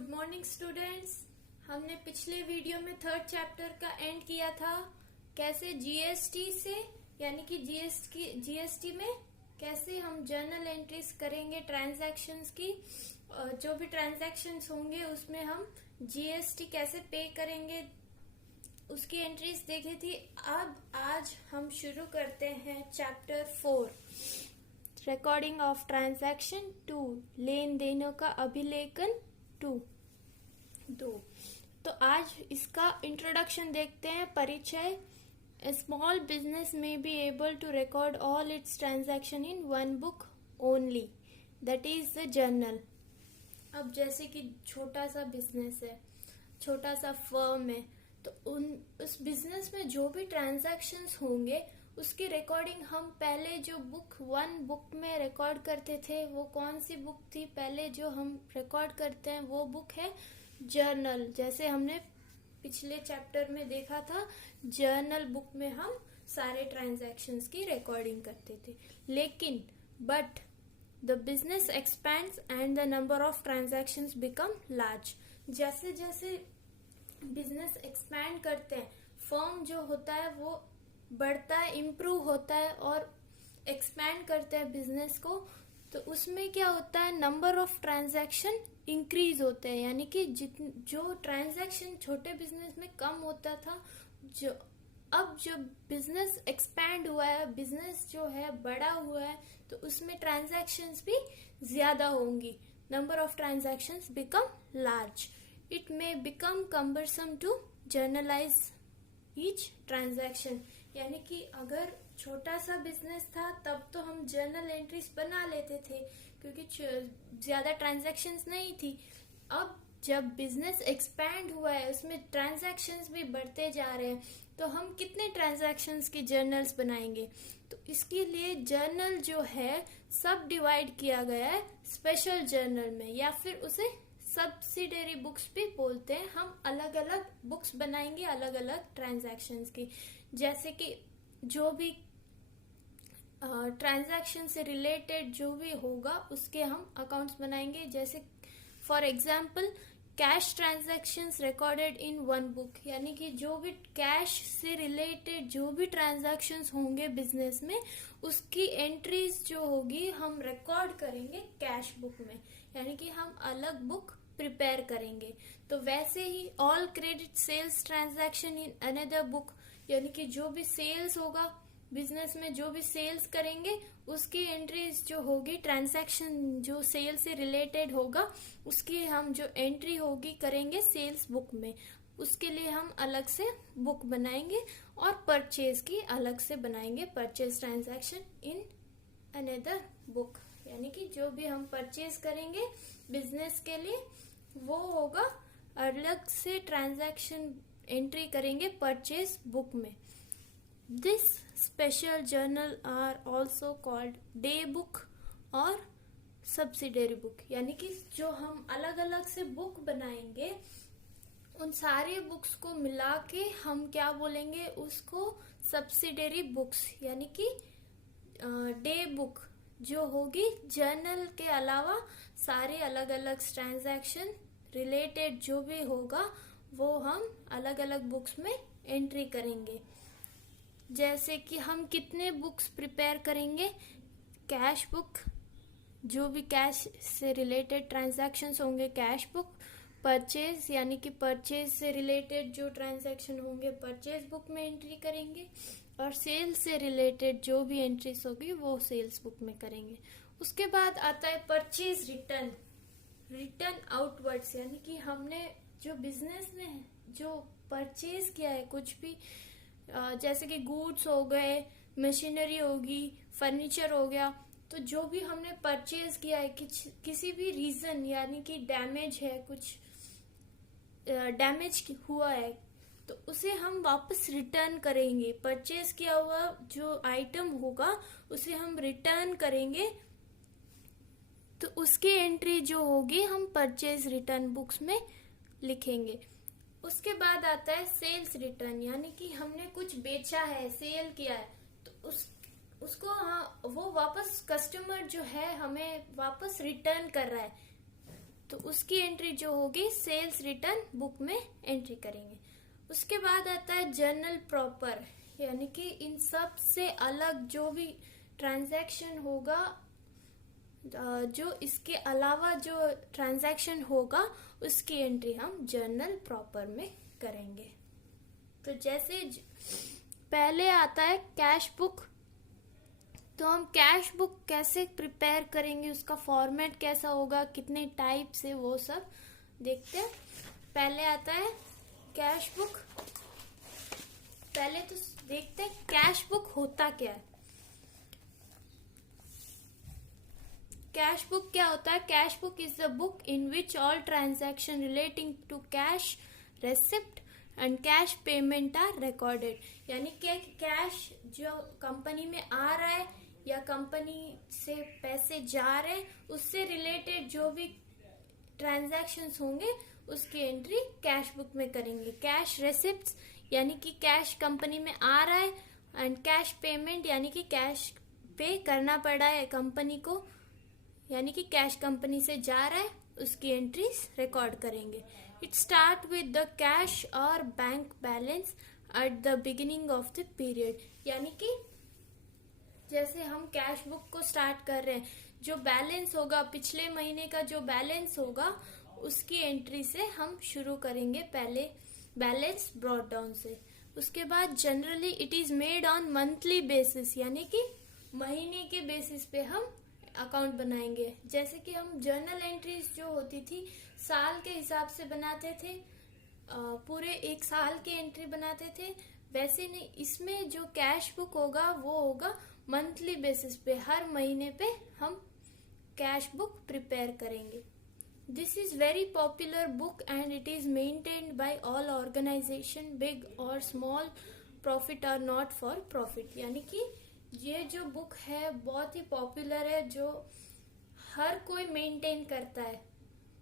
Good morning students. हमने पिछले video में थर्ड चैप्टर का एंड किया था। कैसे जीएसटी से यानी कि जीएसटी में कैसे हम जर्नल एंट्रीज करेंगे ट्रांजैक्शंस की। जो भी ट्रांजैक्शंस होंगे उसमें हम जीएसटी कैसे पे करेंगे उसकी एंट्रीज देखी थी। अब आज हम शुरू करते हैं चैप्टर 4, रिकॉर्डिंग ऑफ ट्रांजैक्शन 2, लेन देनों का अभिलेखन 2। तो आज इसका इंट्रोडक्शन देखते हैं, परिचय। A small business may be able to record all its transaction in one book only, that is the journal। अब जैसे कि छोटा सा बिजनेस है, छोटा सा फर्म है, तो उस बिजनेस में जो भी ट्रांजैक्शंस होंगे उसकी रिकॉर्डिंग हम पहले जो वन बुक में रिकॉर्ड करते थे, वो कौन सी बुक थी? पहले जो हम रिकॉर्ड करते हैं वो बुक है जर्नल। जैसे हमने पिछले चैप्टर में देखा था, जर्नल बुक में हम सारे ट्रांजैक्शंस की रिकॉर्डिंग करते थे। लेकिन but the business expands and the number of transactions become large. जैसे जैसे बिजनेस एक्सपैंड करते हैं, फर्म जो होता है वो बढ़ता है, इम्प्रूव होता है और एक्सपैंड करते हैं बिजनेस को, तो उसमें क्या होता है, नंबर ऑफ ट्रांजैक्शन इंक्रीज होते हैं। यानी कि जो ट्रांजैक्शन छोटे बिजनेस में कम होता था, अब जो बिजनेस एक्सपैंड हुआ है, बिजनेस जो है बड़ा हुआ है, तो उसमें ट्रांजैक्शंस भी ज्यादा होंगी। Number of transactions become large. It may become cumbersome to journalise each transaction. यानी कि अगर छोटा सा बिजनेस था तब तो हम जर्नल एंट्रीज बना लेते थे क्योंकि ज्यादा ट्रांजैक्शंस नहीं थी। अब जब बिजनेस एक्सपैंड हुआ है, उसमें ट्रांजैक्शंस भी बढ़ते जा रहे हैं, तो हम कितने ट्रांजैक्शंस की जर्नल्स बनाएंगे? तो इसके लिए जर्नल जो है सब डिवाइड किया गया है स्पेशल जर्नल में, या फिर उसे सब्सिडरी बुक्स भी बोलते हैं। हम अलग अलग बुक्स बनाएंगे अलग अलग ट्रांजैक्शंस की। जैसे कि जो भी ट्रांजैक्शन से रिलेटेड जो भी होगा उसके हम अकाउंट्स बनाएंगे। जैसे for example cash transactions recorded in one book, यानी कि जो भी कैश से रिलेटेड जो भी ट्रांजैक्शंस होंगे बिजनेस में, उसकी एंट्रीज जो होगी हम रिकॉर्ड करेंगे कैश बुक में, यानी कि हम अलग बुक प्रिपेयर करेंगे। तो वैसे ही all credit sales transaction in another book, यानी कि जो भी सेल्स होगा बिजनेस में, जो भी सेल्स करेंगे उसकी एंट्रीज जो होगी, ट्रांजैक्शन जो सेल से रिलेटेड होगा उसकी हम जो एंट्री होगी करेंगे सेल्स बुक में। उसके लिए हम अलग से बुक बनाएंगे और परचेज की अलग से बनाएंगे, purchase transaction in another book. यानी कि जो भी हम परचेज करेंगे बिजनेस के लिए वो होगा अलग से ट्रांजैक्शन एंट्री करेंगे परचेज बुक में। This special journal are also called day book और सब्सिडरी बुक। यानी कि जो हम अलग अलग से बुक बनाएंगे उन सारे बुक्स को मिला के हम क्या बोलेंगे, उसको सब्सिडरी बुक्स। यानी कि डे बुक जो होगी जर्नल के अलावा सारे अलग अलग ट्रांजैक्शन रिलेटेड जो भी होगा वो हम अलग अलग बुक्स में एंट्री करेंगे। जैसे कि हम कितने बुक्स प्रिपेयर करेंगे, कैश बुक, जो भी कैश से रिलेटेड ट्रांजैक्शंस होंगे कैश बुक, परचेज यानी कि परचेज से रिलेटेड जो ट्रांजैक्शन होंगे परचेज बुक में एंट्री करेंगे, और सेल्स से रिलेटेड जो भी एंट्रीज होगी वो सेल्स बुक में करेंगे। उसके बाद आता है परचेज रिटर्न आउटवर्ड्स, यानी कि हमने जो बिजनेस में जो परचेज किया है, कुछ भी जैसे कि गुड्स हो गए, मशीनरी होगी, फर्नीचर हो गया, तो जो भी हमने परचेज किया है किसी भी रीजन, यानी कि डैमेज है, कुछ डैमेज हुआ है, तो उसे हम वापस रिटर्न करेंगे। परचेज किया हुआ जो आइटम होगा उसे हम रिटर्न करेंगे, तो उसकी एंट्री जो होगी हम परचेज रिटर्न बुक्स में लिखेंगे। उसके बाद आता है सेल्स रिटर्न, यानी कि हमने कुछ बेचा है, सेल किया है, तो उसको वो वापस कस्टमर जो है हमें वापस रिटर्न कर रहा है। तो उसकी एंट्री जो होगी सेल्स रिटर्न बुक में एंट्री करेंगे। उसके बाद आता है जर्नल प्रॉपर, यानी कि इन सब से अलग जो भी ट्रांजैक्शन होगा, जो इसके अलावा जो ट्रांजैक्शन होगा उसकी एंट्री हम जर्नल प्रॉपर में करेंगे। तो जैसे पहले आता है कैश बुक, तो हम कैश बुक कैसे प्रिपेयर करेंगे, उसका फॉर्मेट कैसा होगा, कितने टाइप से, वो सब देखते हैं। पहले आता है कैश बुक। पहले तो देखते हैं कैश बुक होता क्या है। कैश बुक क्या होता है? Cash book is the book in which all transaction relating to cash receipt and cash payment are recorded. यानी कि कैश जो कंपनी में आ रहा है या कंपनी से पैसे जा रहे हैं, उससे रिलेटेड जो भी ट्रांजैक्शंस होंगे उसकी एंट्री कैश बुक में करेंगे। कैश रेसिप्ट्स यानी कि कैश कंपनी में आ रहा है, एंड कैश पेमेंट यानी कि कैश पे करना पड़ा है कंपनी को, यानी कि कैश कंपनी से जा रहा है, उसकी एंट्रीज रिकॉर्ड करेंगे। It start with the cash और bank balance at the beginning of the period. यानी कि जैसे हम कैश बुक को स्टार्ट कर रहे हैं, जो बैलेंस होगा पिछले महीने का, जो बैलेंस होगा उसकी एंट्री से हम शुरू करेंगे, पहले बैलेंस ब्रॉट डाउन से। उसके बाद generally it is made on monthly basis, यानी कि महीने के बेसिस पे हम अकाउंट बनाएंगे। जैसे कि हम जर्नल एंट्रीज जो होती थी साल के हिसाब से बनाते थे, पूरे एक साल की एंट्री बनाते थे, वैसे नहीं, इसमें जो कैश बुक होगा वो होगा मंथली बेसिस पे, हर महीने पे हम कैश बुक प्रिपेयर करेंगे। This is very popular book and it is maintained by all organisation, big और स्मॉल, प्रॉफिट और नॉट फॉर प्रॉफिट। यानी कि ये जो बुक है बहुत ही पॉपुलर है, जो हर कोई मेंटेन करता है,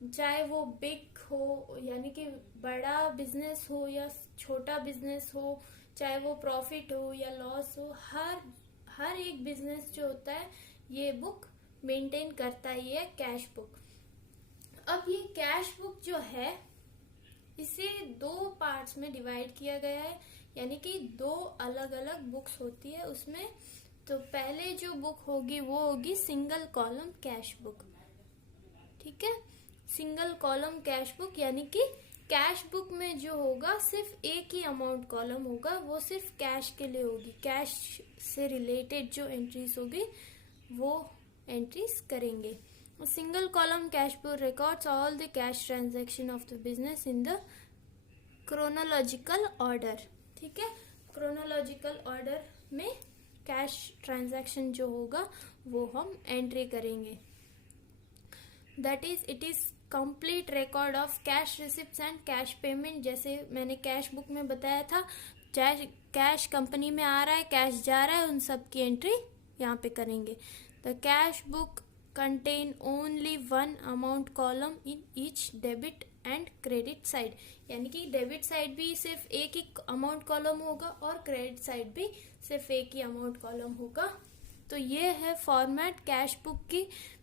चाहे वो बिग हो यानी कि बड़ा बिजनेस हो या छोटा बिजनेस हो, चाहे वो प्रॉफिट हो या लॉस हो, हर एक बिजनेस जो होता है ये बुक मेंटेन करता ही है, कैश बुक। अब ये कैश बुक जो है इसे 2 पार्ट्स में डिवाइड किया गया है, यानी कि 2 अलग अलग बुक्स होती है उसमें। तो पहले जो बुक होगी वो होगी सिंगल कॉलम कैश बुक, ठीक है। सिंगल कॉलम कैश बुक यानी कि कैश बुक में जो होगा सिर्फ एक ही अमाउंट कॉलम होगा, वो सिर्फ कैश के लिए होगी, कैश से रिलेटेड जो एंट्रीज होगी वो एंट्रीज करेंगे। Single column cash book records all the cash transaction of the business in the chronological order, ठीक है। क्रोनोलॉजिकल ऑर्डर में कैश ट्रांजैक्शन जो होगा वो हम एंट्री करेंगे। That is it is complete record of cash receipts and cash payment. जैसे मैंने कैश बुक में बताया था, चाहे कैश कंपनी में आ रहा है, कैश जा रहा है, उन सब की एंट्री यहाँ पे करेंगे। The cash book contain only 1 amount column in each debit and credit side, यानी कि डेबिट साइड भी सिर्फ एक ही अमाउंट कॉलम होगा और क्रेडिट साइड भी सिर्फ एक ही अमाउंट कॉलम होगा। तो ये है फॉर्मेट कैश बुक की।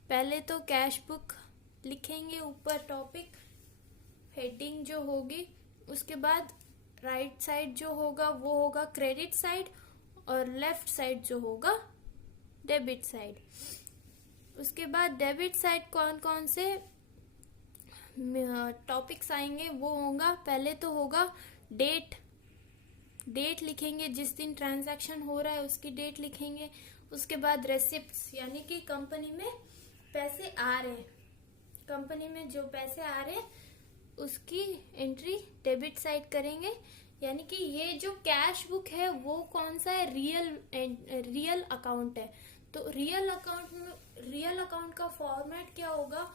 पहले तो कैश बुक लिखेंगे, ऊपर टॉपिक हेडिंग जो होगी, उसके बाद राइट साइड जो होगा वो होगा क्रेडिट साइड और लेफ्ट साइड जो होगा डेबिट साइड। उसके बाद डेबिट साइड कौन कौन से टॉपिक्स आएंगे वो होगा, पहले तो होगा डेट लिखेंगे, जिस दिन ट्रांजैक्शन हो रहा है उसकी डेट लिखेंगे। उसके बाद रेसिप्ट्स यानी कि कंपनी में पैसे आ रहे हैं, कंपनी में जो पैसे आ रहे हैं उसकी एंट्री डेबिट साइड करेंगे। यानी कि ये जो कैश बुक है वो कौन सा है, रियल अकाउंट है। तो रियल अकाउंट का फॉर्मेट क्या होगा,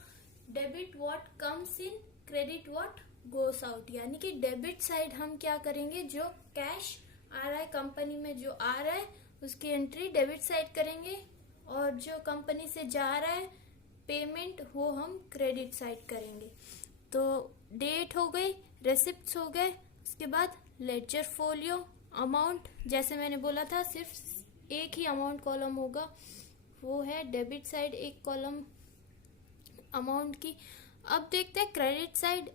debit what comes in, credit what goes out. यानी कि डेबिट साइड हम क्या करेंगे, जो कैश आ रहा है कंपनी में जो आ रहा है उसकी एंट्री डेबिट साइड करेंगे, और जो कंपनी से जा रहा है पेमेंट वो हम क्रेडिट साइड करेंगे। तो डेट हो गई, रेसिप्ट्स हो गए, उसके बाद लेजर फोलियो, अमाउंट जैसे मैंने बोला था सिर्फ एक ही अमाउंट कॉलम होगा, वो है डेबिट साइड एक कॉलम अमाउंट की। अब देखते हैं क्रेडिट साइड,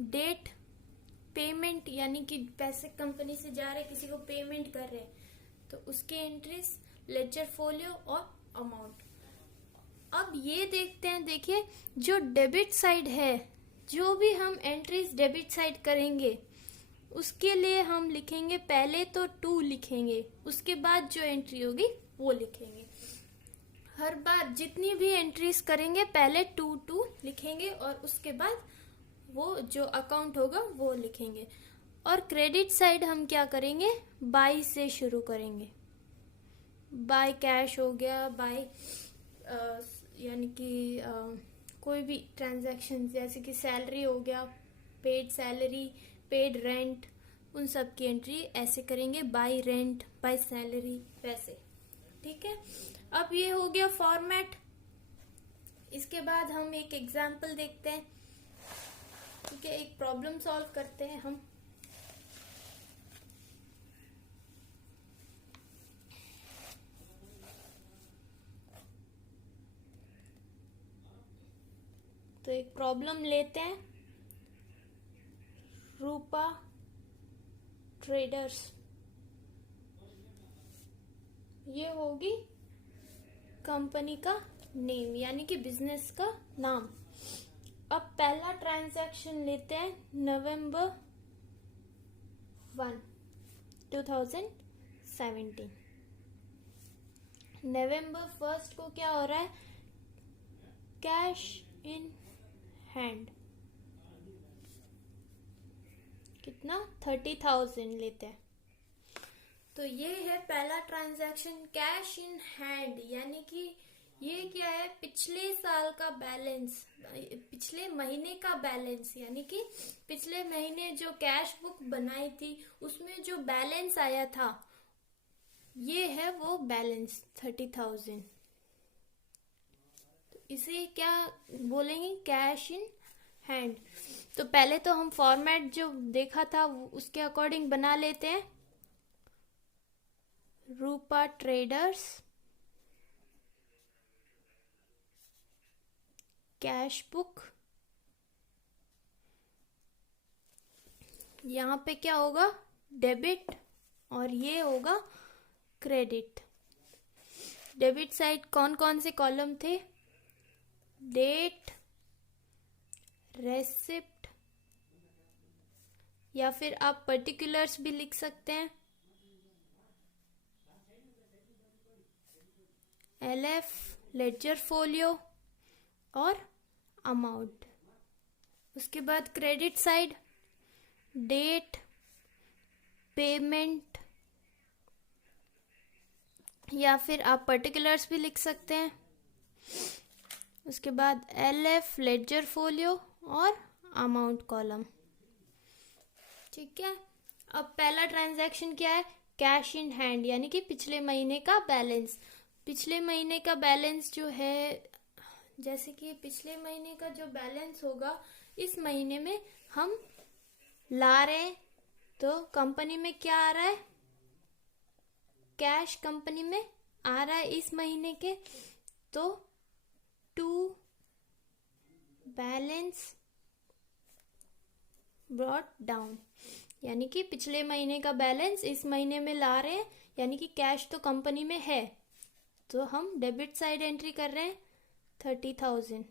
डेट, पेमेंट, यानी कि पैसे कंपनी से जा रहे, किसी को पेमेंट कर रहे हैं तो उसकी एंट्रीज, लेजर फोलियो और अमाउंट। अब ये देखते हैं, देखिए जो डेबिट साइड है, जो भी हम एंट्रीज डेबिट साइड करेंगे उसके लिए हम लिखेंगे, पहले तो 2 लिखेंगे, उसके बाद जो एंट्री होगी वो लिखेंगे। हर बार जितनी भी एंट्रीज करेंगे पहले 2 लिखेंगे और उसके बाद वो जो अकाउंट होगा वो लिखेंगे। और क्रेडिट साइड हम क्या करेंगे, बाय से शुरू करेंगे। बाय कैश हो गया, बाय यानी कि कोई भी ट्रांजैक्शन, जैसे कि सैलरी हो गया, पेड सैलरी, पेड रेंट, उन सब की एंट्री ऐसे करेंगे, बाय रेंट, बाय सैलरी, वैसे। ठीक है, अब ये हो गया फॉर्मेट। इसके बाद हम एक एग्जाम्पल देखते हैं। ठीक है, एक प्रॉब्लम सॉल्व करते हैं हम। तो एक प्रॉब्लम लेते हैं, रूपा ट्रेडर्स, ये होगी कंपनी का नेम, यानी कि बिजनेस का नाम। अब पहला ट्रांजैक्शन लेते हैं, November 1, 2017। November 1 को क्या हो रहा है, कैश इन हैंड, कितना, 30,000 लेते हैं। तो ये है पहला ट्रांजैक्शन, कैश इन हैंड, यानी कि ये क्या है, पिछले साल का बैलेंस, पिछले महीने का बैलेंस, यानी कि पिछले महीने जो कैश बुक बनाई थी उसमें जो बैलेंस आया था, ये है वो बैलेंस 30,000। तो इसे क्या बोलेंगे, कैश इन हैंड। तो पहले तो हम फॉर्मेट जो देखा था उसके अकॉर्डिंग बना लेते हैं, रूपा ट्रेडर्स कैश बुक, यहाँ पे क्या होगा, डेबिट, और ये होगा क्रेडिट। डेबिट साइड कौन कौन से कॉलम थे, डेट, रेसिप्ट, या फिर आप पर्टिकुलर्स भी लिख सकते हैं, LF, लेजर फोलियो और अमाउंट। उसके बाद क्रेडिट साइड, डेट, पेमेंट, या फिर आप पर्टिकुलर्स भी लिख सकते हैं। उसके बाद LF, लेजर फोलियो और अमाउंट कॉलम। ठीक है, अब पहला ट्रांजैक्शन क्या है, कैश इन हैंड, यानी कि पिछले महीने का बैलेंस। पिछले महीने का बैलेंस जो है, जैसे कि पिछले महीने का जो बैलेंस होगा इस महीने में हम ला रहे हैं, तो कंपनी में क्या आ रहा है, कैश कंपनी में आ रहा है इस महीने के, तो टू बैलेंस ब्रॉट डाउन, यानी कि पिछले महीने का बैलेंस इस महीने में ला रहे हैं, यानी कि कैश तो कंपनी में है, तो हम डेबिट साइड एंट्री कर रहे हैं 30,000।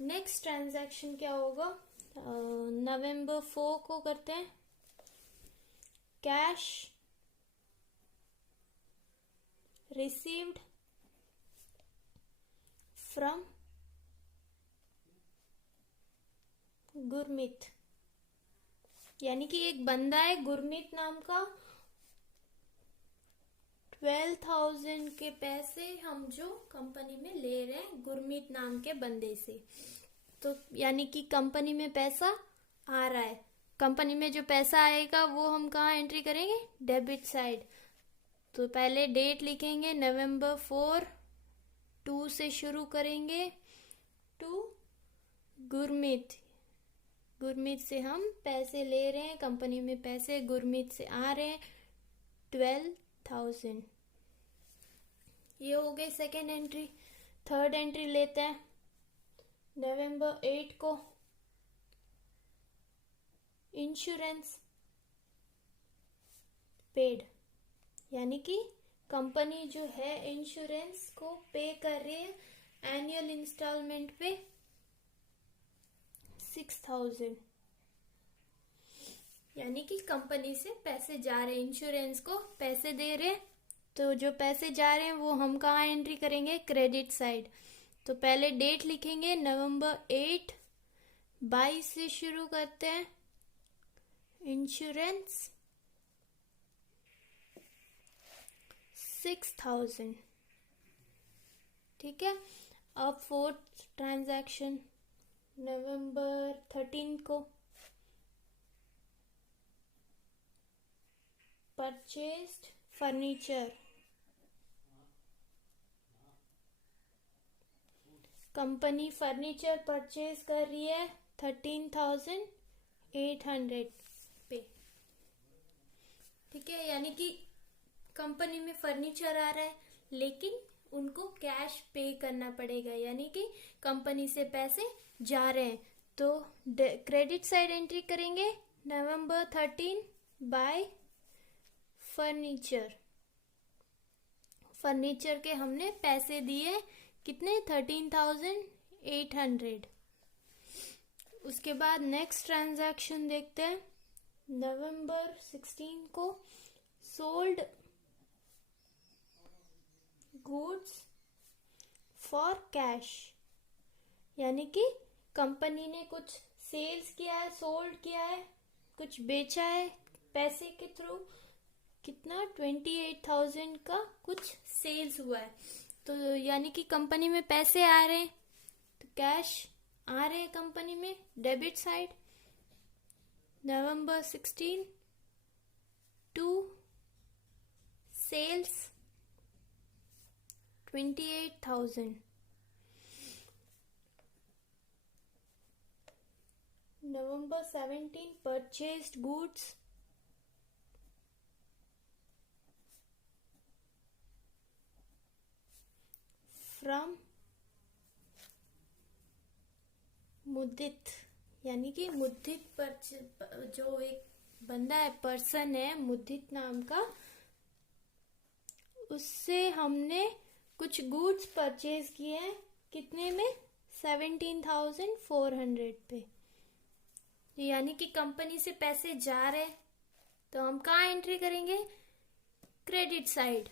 नेक्स्ट ट्रांजैक्शन क्या होगा, November 4 को करते हैं, कैश रिसीव्ड फ्रॉम गुरमीत, यानी कि एक बंदा है गुरमीत नाम का, 12,000 के पैसे हम जो कंपनी में ले रहे हैं गुरमीत नाम के बंदे से। तो यानी कि कंपनी में पैसा आ रहा है, कंपनी में जो पैसा आएगा वो हम कहाँ एंट्री करेंगे, डेबिट साइड। तो पहले डेट लिखेंगे, November 4, 2 से शुरू करेंगे, टू गुरमीत, गुरमीत से हम पैसे ले रहे हैं, कंपनी में पैसे गुरमीत से आ रहे हैं 12,000। ये हो गई सेकेंड एंट्री। थर्ड एंट्री लेते हैं, नवंबर 8 को इंश्योरेंस पेड, यानी कि कंपनी जो है इंश्योरेंस को पे कर रही है एनुअल इंस्टॉलमेंट पे 6000, यानी कि कंपनी से पैसे जा रहे हैं, इंश्योरेंस को पैसे दे रहे हैं। तो जो पैसे जा रहे हैं वो हम कहाँ एंट्री करेंगे? Credit side. तो पहले डेट लिखेंगे नवंबर 8, 22 से शुरू करते हैं। इंश्योरेंस 6000, ठीक है। अब फोर्थ ट्रांजैक्शन नवंबर 13 को purchased furniture, company furniture purchase कर रही है 13,800 पे, ठीक है। यानी कि कंपनी में फर्नीचर आ रहा है लेकिन उनको कैश पे करना पड़ेगा, यानी कि कंपनी से पैसे जा रहे हैं। तो क्रेडिट साइड एंट्री करेंगे नवंबर 13 बाय फर्नीचर। फर्नीचर के हमने पैसे दिए कितने? 13,800। उसके बाद नेक्स्ट ट्रांजैक्शन देखते हैं नवंबर 16 को सोल्ड गुड्स फॉर कैश, यानी कि कंपनी ने कुछ सेल्स किया है, सोल्ड किया है, कुछ बेचा है पैसे के थ्रू। कितना? 28,000 का कुछ सेल्स हुआ है। तो यानी कि कंपनी में पैसे आ रहे हैं, तो कैश आ रहे हैं कंपनी में, debit side. November 16 to sales 28,000। November 17 purchased goods from Mudit, यानी कि मुदित जो एक बंदा है, पर्सन है मुदित नाम का, उससे हमने कुछ गुड्स परचेज किए हैं। कितने में? 17,400 पे, यानी कि कंपनी से पैसे जा रहे, तो हम कहाँ एंट्री करेंगे? Credit side.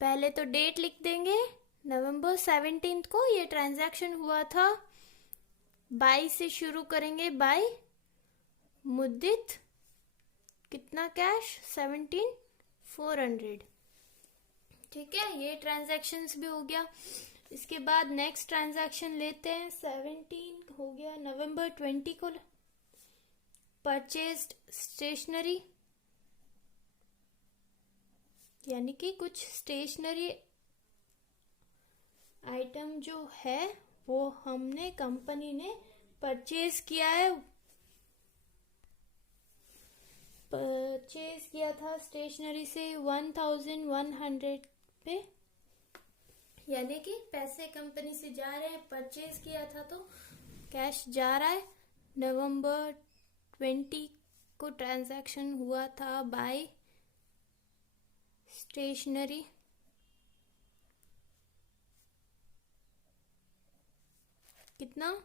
पहले तो डेट लिख देंगे नवंबर 17 को ये ट्रांजैक्शन हुआ था। बाय से शुरू करेंगे, बाय मुद्दित कितना कैश? 17,400, ठीक है। ये ट्रांजैक्शंस भी हो गया। इसके बाद नेक्स्ट ट्रांजैक्शन लेते हैं 17 हो गया। नवंबर 20 को परचेस्ड स्टेशनरी, यानी कि कुछ स्टेशनरी आइटम जो है वो हमने कंपनी ने परचेज किया है। परचेज किया था स्टेशनरी से 1,100 पे, यानी कि पैसे कंपनी से जा रहे हैं, परचेज किया था तो कैश जा रहा है। नवंबर 20 को ट्रांजैक्शन हुआ था बाय स्टेशनरी, कितना?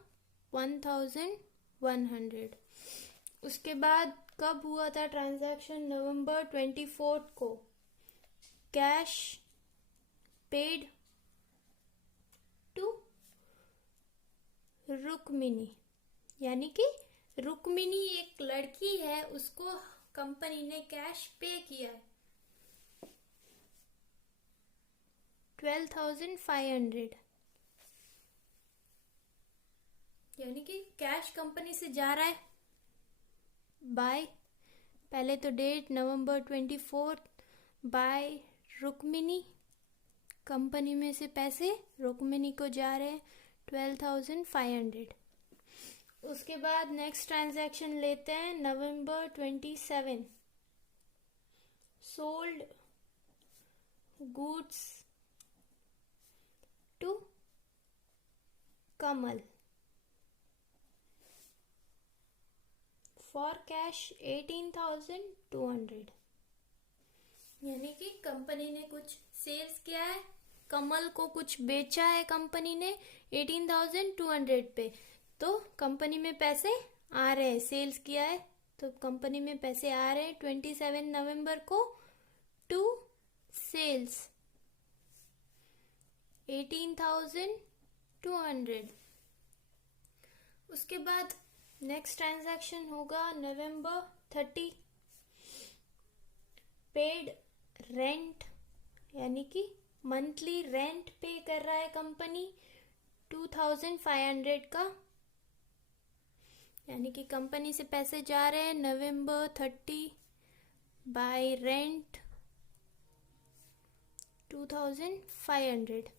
1,100। उसके बाद कब हुआ था ट्रांजैक्शन? नवंबर 24 को कैश पेड टू रुक्मिनी, यानी कि रुक्मिनी एक लड़की है, उसको कंपनी ने कैश पे किया है 12,500, यानी कि कैश कंपनी से जा रहा है बाय, पहले तो date November 24 by Rukmini, company में से पैसे रुक्मिनी को जा रहे हैं 12,500। उसके बाद नेक्स्ट ट्रांजैक्शन लेते हैं November 27 sold goods to Kamal for cash 18,200, यानी कि कंपनी ने कुछ सेल्स किया है, कमल को कुछ बेचा है कंपनी ने 18,200 पे, तो कंपनी में पैसे आ रहे हैं, सेल्स किया है तो कंपनी में पैसे आ रहे हैं 27 नवंबर को टू सेल्स 18,200। उसके बाद नेक्स्ट ट्रांजैक्शन होगा नवंबर 30, पेड रेंट, यानी कि मंथली रेंट पे कर रहा है कंपनी 2,500 का, यानी कि कंपनी से पैसे जा रहे हैं नवंबर 30 बाय रेंट 2,500।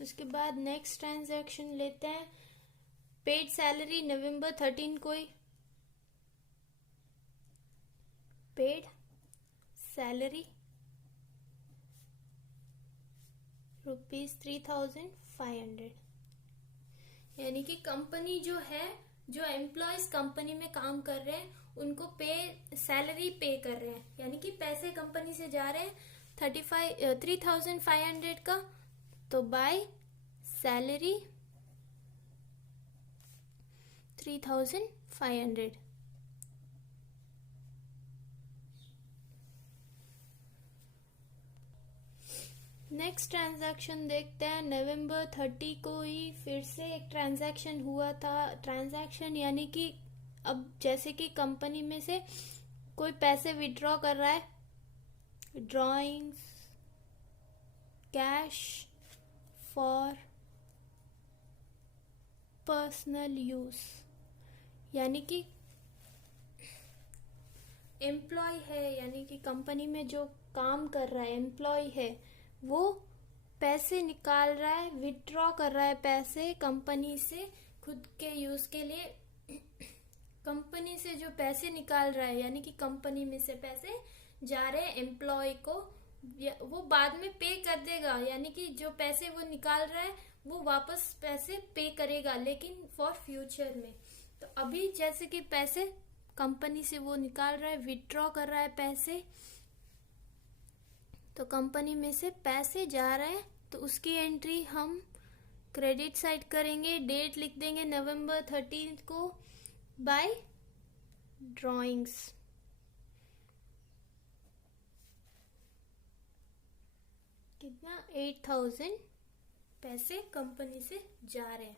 उसके बाद नेक्स्ट ट्रांजैक्शन लेते हैं, पेड सैलरी नवंबर 13 को ही, पेड सैलरी ₹3,500, यानी कि कंपनी जो है, जो एम्प्लॉयज कंपनी में काम कर रहे हैं उनको सैलरी पे कर रहे हैं, यानी कि पैसे कंपनी से जा रहे हैं 3,500 का, तो बाय सैलरी 3,500। नेक्स्ट ट्रांजैक्शन देखते हैं, नवंबर 30 को ही फिर से एक ट्रांजैक्शन हुआ था। ट्रांजैक्शन यानी कि अब जैसे कि कंपनी में से कोई पैसे विड्रॉ कर रहा है, drawings cash for personal use, यानी कि एम्प्लॉय है, यानी कि कंपनी में जो काम कर रहा है एम्प्लॉय है, वो पैसे निकाल रहा है, विड्रॉ कर रहा है पैसे कंपनी से खुद के यूज के लिए। कंपनी से जो पैसे निकाल रहा है, यानी कि कंपनी में से पैसे जा रहे हैं एम्प्लॉय को, वो बाद में पे कर देगा, यानी कि जो पैसे वो निकाल रहा है वो वापस पैसे पे करेगा, लेकिन फॉर फ्यूचर में। तो अभी जैसे कि पैसे कंपनी से वो निकाल रहा है, विड्रॉ कर रहा है पैसे, तो कंपनी में से पैसे जा रहे हैं, तो उसकी एंट्री हम क्रेडिट साइड करेंगे, डेट लिख देंगे नवंबर 13 को बाय ड्रॉइंग्स। कितना 8,000 पैसे कंपनी से जा रहे हैं।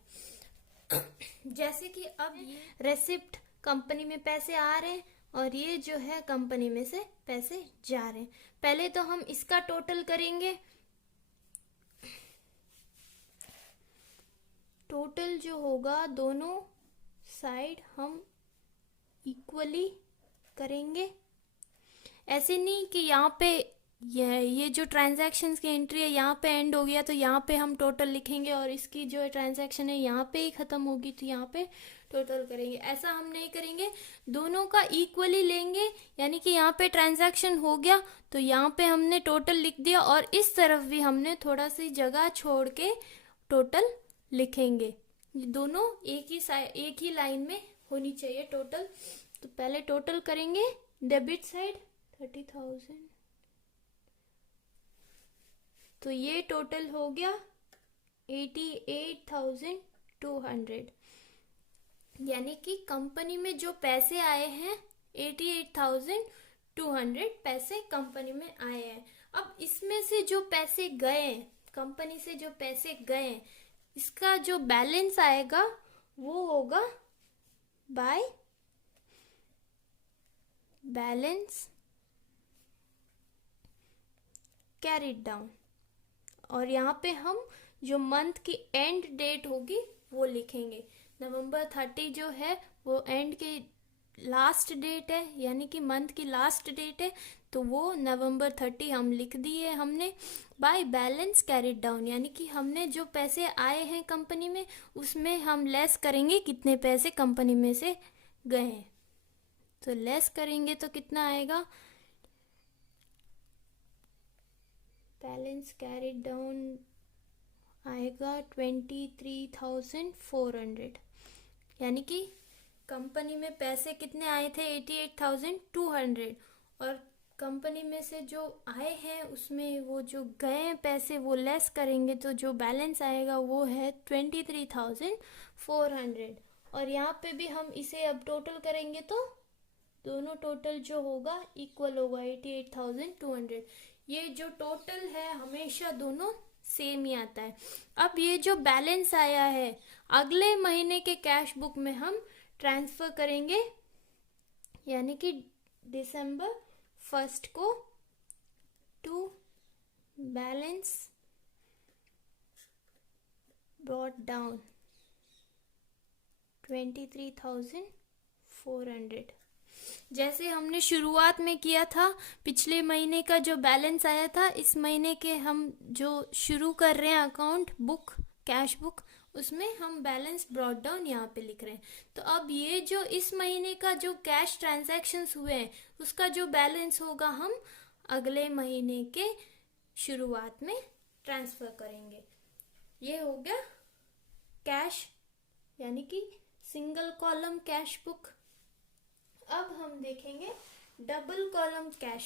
जैसे कि अब ये रेसिप्ट कंपनी में पैसे आ रहे हैं और ये जो है कंपनी में से पैसे जा रहे हैं। पहले तो हम इसका टोटल करेंगे, टोटल जो होगा दोनों साइड हम इक्वली करेंगे। ऐसे नहीं कि यहाँ पे ये जो ट्रांजैक्शंस की एंट्री है यहाँ पे एंड हो गया तो यहाँ पे हम टोटल लिखेंगे, और इसकी जो ट्रांजैक्शन है यहाँ पे ही खत्म होगी तो यहाँ पे टोटल करेंगे। ऐसा हम नहीं करेंगे, दोनों का इक्वली लेंगे, यानी कि यहाँ पे ट्रांजैक्शन हो गया तो यहाँ पे हमने टोटल लिख दिया, और इस तरफ भी हमने थोड़ा सी जगह छोड़ के टोटल लिखेंगे। दोनों एक ही लाइन में होनी चाहिए टोटल। तो पहले टोटल करेंगे, डेबिट साइड 30,000, तो ये टोटल हो गया 88,200, यानी कि कंपनी में जो पैसे आए हैं 88,200 पैसे कंपनी में आए हैं। अब इसमें से जो पैसे गए, कंपनी से जो पैसे गए, इसका जो बैलेंस आएगा वो होगा बाय बैलेंस कैरिड डाउन, और यहाँ पे हम जो मंथ की एंड डेट होगी वो लिखेंगे। नवंबर 30 जो है वो एंड की लास्ट डेट है, यानी कि मंथ की लास्ट डेट है, तो वो नवंबर 30 हम लिख दिए हमने बाय बैलेंस कैरिड डाउन, यानी कि हमने जो पैसे आए हैं कंपनी में उसमें हम लेस करेंगे कितने पैसे कंपनी में से गए हैं। तो लेस करेंगे तो कितना आएगा, बैलेंस कैरिड डाउन आएगा 23,400, यानी कि कंपनी में पैसे कितने आए थे 88,200, और कंपनी में से जो आए हैं उसमें वो जो गए हैं पैसे वो लेस करेंगे तो जो बैलेंस आएगा वो है 23,400। और यहाँ पे भी हम इसे अब टोटल करेंगे तो दोनों टोटल जो होगा इक्वल होगा 88,200। ये जो टोटल है हमेशा दोनों सेम ही आता है। अब ये जो बैलेंस आया है अगले महीने के कैश बुक में हम ट्रांसफर करेंगे, यानी कि December 1st को टू बैलेंस ब्रॉट डाउन 23,400, जैसे हमने शुरुआत में किया था। पिछले महीने का जो बैलेंस आया था इस महीने के हम जो शुरू कर रहे हैं अकाउंट बुक कैश बुक, उसमें हम बैलेंस ब्रॉट डाउन यहाँ पे लिख रहे हैं। तो अब ये जो इस महीने का जो कैश ट्रांजैक्शंस हुए हैं उसका जो बैलेंस होगा हम अगले महीने के शुरुआत में ट्रांसफर करेंगे। ये हो गया कैश, यानी कि सिंगल कॉलम कैश बुक। अब हम देखेंगे डबल कॉलम कैश